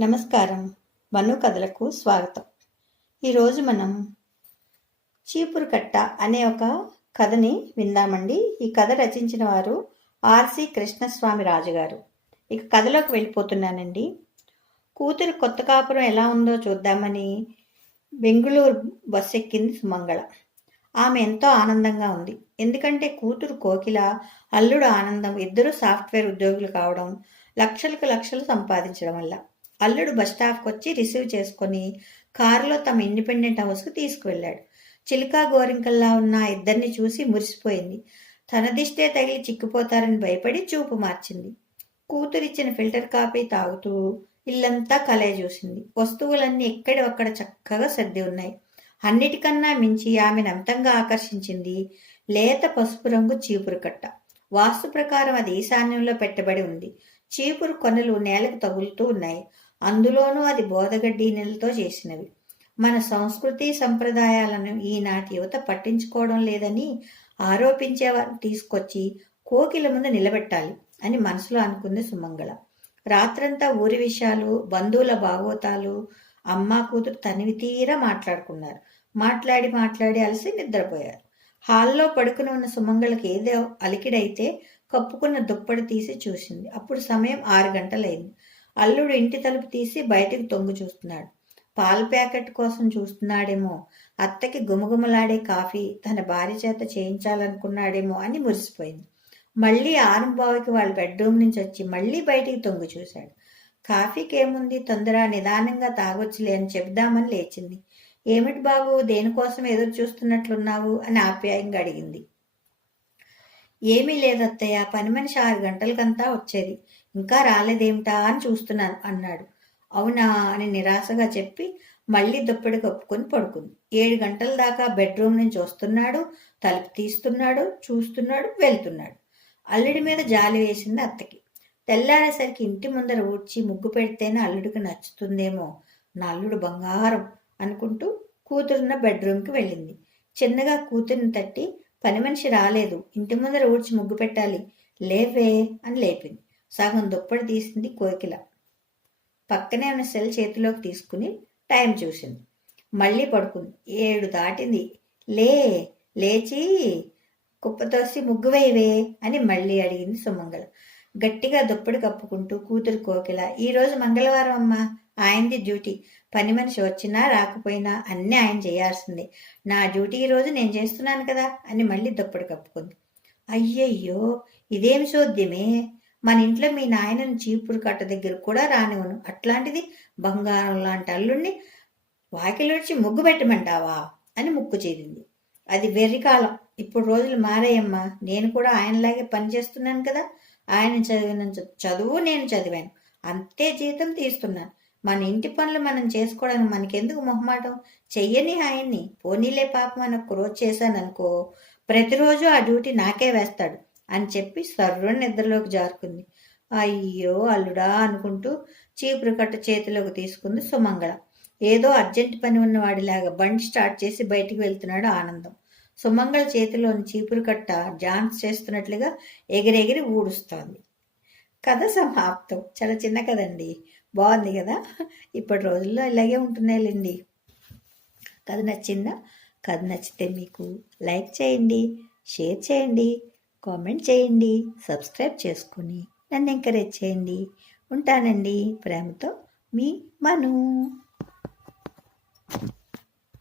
నమస్కారం. మను కథలకు స్వాగతం. ఈరోజు మనం చీపురు కట్ట అనే ఒక కథని విందామండి. ఈ కథ రచించిన వారు ఆర్సి కృష్ణస్వామి రాజు గారు ఇక కథలోకి వెళ్ళిపోతున్నానండి. కూతురు కొత్త కాపురం ఎలా ఉందో చూద్దామని బెంగుళూరు బస్సు ఎక్కింది సుమంగళ. ఆమె ఎంతో ఆనందంగా ఉంది. ఎందుకంటే కూతురు కోకిల అల్లుడు ఆనందం ఇద్దరు సాఫ్ట్వేర్ ఉద్యోగులు కావడం లక్షలకు లక్షలు సంపాదించడం వల్ల. అల్లుడు బస్ వచ్చి రిసీవ్ చేసుకొని కారులో తమ ఇండిపెండెంట్ హౌస్కి తీసుకువెళ్ళాడు. చిలుకా గోరింకల్లా ఉన్న ఇద్దరిని చూసి మురిసిపోయింది. తన దిష్టే తగిలి చిక్కిపోతారని భయపడి చూపు మార్చింది. కూతురిచ్చిన ఫిల్టర్ కాఫీ తాగుతూ ఇల్లంతా కలయ చూసింది. వస్తువులన్నీ ఎక్కడి ఒక్కడ చక్కగా సర్ది ఉన్నాయి. అన్నిటికన్నా మించి ఆమెను అంతంగా ఆకర్షించింది లేత పసుపు రంగు చీపురు కట్ట. వాస్తు ప్రకారం అది ఈశాన్యంలో పెట్టబడి ఉంది. చీపురు కొనలు నేలకు తగులుతూ ఉన్నాయి. అందులోనూ అది బోదగడ్డి నెలతో చేసినవి. మన సంస్కృతి సంప్రదాయాలను ఈనాటి యువత పట్టించుకోవడం లేదని ఆరోపించేవారిని తీసుకొచ్చి కోకిల ముందు నిలబెట్టాలి అని మనసులో అనుకుంది సుమంగళ. రాత్రంతా ఊరి విషయాలు బంధువుల భాగోతాలు అమ్మ కూతురు తనివి తీరా మాట్లాడుకున్నారు. మాట్లాడి మాట్లాడి అలసి నిద్రపోయారు. హాల్లో పడుకుని ఉన్న సుమంగళకి ఏదో అలికిడైతే కప్పుకున్న దుప్పటి తీసి చూసింది. అప్పుడు సమయం ఆరు గంటలైంది. అల్లుడు ఇంటి తలుపు తీసి బయటకు తొంగు చూస్తున్నాడు. పాల ప్యాకెట్ కోసం చూస్తున్నాడేమో. అత్తకి గుమగుమలాడే కాఫీ తన భార్య చేత చేయించాలనుకున్నాడేమో అని మురిసిపోయింది. మళ్ళీ ఆరంభావికి వాళ్ళ బెడ్రూమ్ నుంచి వచ్చి మళ్ళీ బయటికి తొంగు చూశాడు. కాఫీకి ఏముంది తొందర నిదానంగా తాగొచ్చులే అని చెబుదామని లేచింది. ఏమిటి బాబు దేనికోసం ఎదురు చూస్తున్నట్లున్నావు అని ఆప్యాయంగా అడిగింది. ఏమీ లేదత్తయ్య పని మనిషి ఆరు గంటలకంతా వచ్చేది. ఇంకా రాలేదేమిటా అని చూస్తున్నాను అన్నాడు. అవునా అని నిరాశగా చెప్పి మళ్ళీ దుప్పటి కప్పుకొని పడుకుంది. ఏడు గంటల దాకా బెడ్రూమ్ నుంచి వస్తున్నాడు తలుపు తీస్తున్నాడు చూస్తున్నాడు వెళ్తున్నాడు. అల్లుడి మీద జాలి వేసింది అత్తకి. తెల్లారేసరికి ఇంటి ముందర ఊడ్చి ముగ్గు పెడితేనే అల్లుడికి నచ్చుతుందేమో నా అల్లుడు బంగారం అనుకుంటూ కూతురున్న బెడ్రూమ్కి వెళ్ళింది. చిన్నగా కూతురిని తట్టి పని మనిషి రాలేదు. ఇంటి ముందర ఊడ్చి ముగ్గు పెట్టాలి. లేవే అని లేపింది. సగం దుప్పటి తీసింది కోకిల. పక్కనే ఉన్న సెల్ చేతిలోకి తీసుకుని టైం చూసింది. మళ్ళీ పడుకుంది. ఏడు దాటింది. లే లేచి కుప్పతోసి ముగ్గు వేయవే అని మళ్ళీ అడిగింది సుమంగళ. గట్టిగా దుప్పటి కప్పుకుంటూ కూతురు కోకిల ఈరోజు మంగళవారం అమ్మా. ఆయనది డ్యూటీ. పని మనిషి వచ్చినా రాకపోయినా అన్నీ ఆయన చేయాల్సిందే. నా డ్యూటీ ఈరోజు నేను చేస్తున్నాను కదా అని మళ్ళీ దప్పుడు కప్పుకుంది. అయ్యయ్యో ఇదేమి చోద్యమే మన ఇంట్లో మీ నాయనను చీపురు కట్ట దగ్గర కూడా రానివ్వను. అట్లాంటిది బంగారం లాంటి అల్లుడిని వాకిలుడిచి ముగ్గు పెట్టమంటావా? అని ముక్కు చేరింది అది వెర్రికాలం ఇప్పుడు రోజులు మారాయమ్మా. నేను కూడా ఆయనలాగే పని చేస్తున్నాను కదా. ఆయన చదివిన చదువు నేను చదివాను. అంతే జీతం తీస్తున్నాను. మన ఇంటి పనులు మనం చేసుకోవడానికి మనకెందుకు మొహమాటం? చెయ్యని ఆయన్ని. పోనీలే పాపం అని క్రోజ్ చేశాననుకో ప్రతిరోజు ఆ డ్యూటీ నాకే వేస్తాడు అని చెప్పి సర్రుని నిద్రలోకి జారుకుంది. అయ్యో అల్లుడా అనుకుంటూ చీపురు కట్ట చేతిలోకి తీసుకుంది సుమంగళ. ఏదో అర్జెంట్ పని ఉన్నవాడిలాగా బండి స్టార్ట్ చేసి బయటికి వెళ్తున్నాడు ఆనందం. సుమంగళ చేతిలోని చీపురు కట్ట డాన్స్ చేస్తున్నట్లుగా ఎగిరెగిరి ఊడుస్తోంది. కథ సమాప్తం. చాలా చిన్న కదండి బాగుంది కదా? ఇప్పటి రోజుల్లో ఇలాగే ఉంటున్నాయిలేండి. కథ నచ్చిందా? కథ నచ్చితే మీకు లైక్ చేయండి షేర్ చేయండి కామెంట్ చేయండి సబ్స్క్రైబ్ చేసుకుని నన్ను ఎంకరేజ్ చేయండి. ఉంటానండి. ప్రేమతో మీ మను.